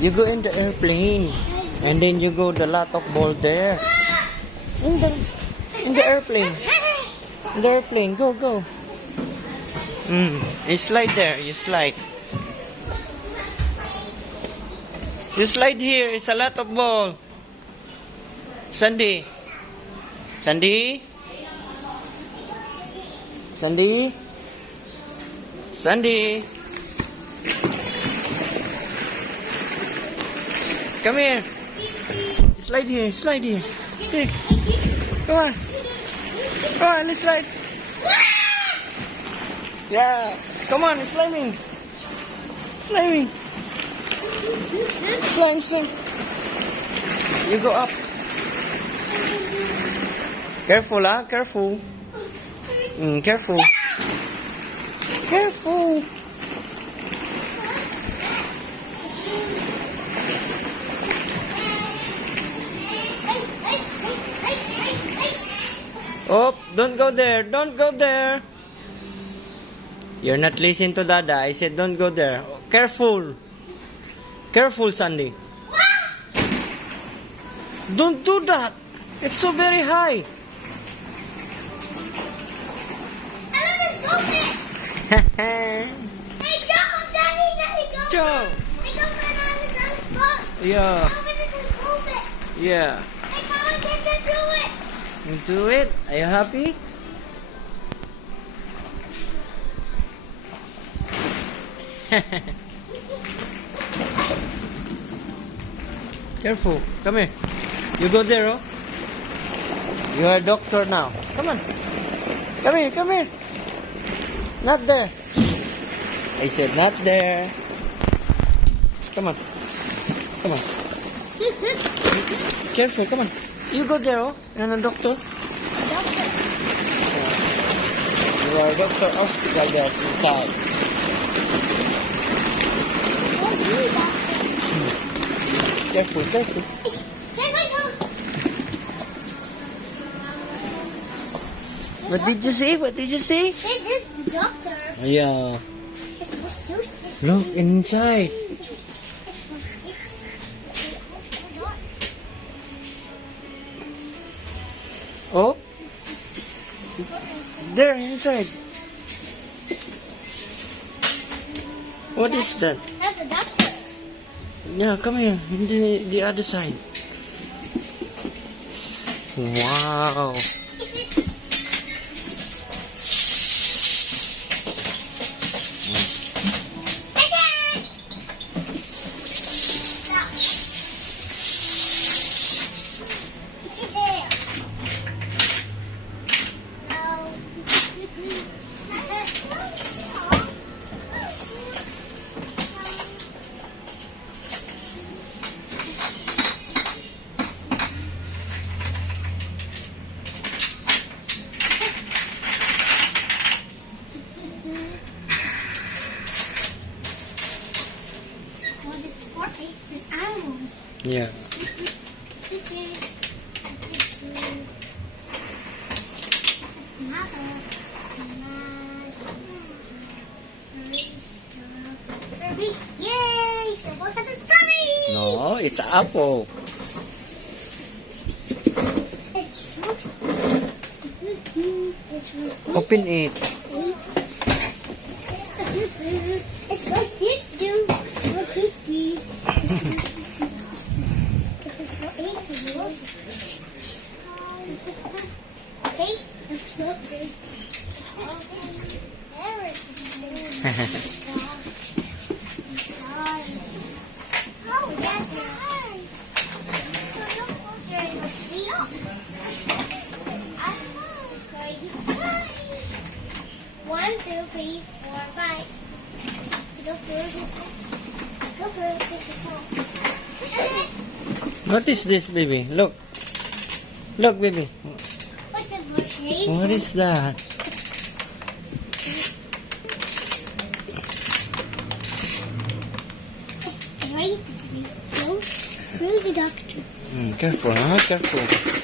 You go in the airplane, and then you go the lot of ball there. In the airplane. In the airplane. Go, go. You slide there. You slide. You slide here. It's a lot of ball. Sandy. Sandy. Sandy. Sandy. Come here. Slide here. Slide here. Here. Come on. Come on, let's slide. Yeah. Come on, it's sliding. Sliding. Slime, slime. You go up. Careful, ah. Careful. Careful. Careful. Oh, don't go there. Don't go there. You're not listening to Dada. I said don't go there. Careful. Careful, Sandy. Don't do that. It's so very high. Hey, jump, Daddy, Daddy, go. Jump. Hey, go run on the spot. Yeah. Go over to the pulpit. Yeah. Hey, come on, get to do it. You do it. Are you happy? Careful. Come here. You go there, oh. You are a doctor now. Come on. Come here, come here. Not there. I said not there. Come on. Come on. Careful, come on. You go there, oh. You're a doctor. You are a doctor hospital there's inside. Careful, careful. What did you see? What did you see? This is the doctor. Yeah. Look inside. Oh. There inside. What is that? That's the doctor. Yeah, come here. In the other side. Wow. Yeah. Yay! So look at the strawberry! No, it's apple. It's Open it. It's first this too. Look tasty. Okay, let's look this. Oh, that's hard. One, two, three, four, five. Go through this. Go through this one. What is this, baby? Look. Look, baby. What's the grapes? What is that? Ready? Go through the doctor. Careful, huh? Careful.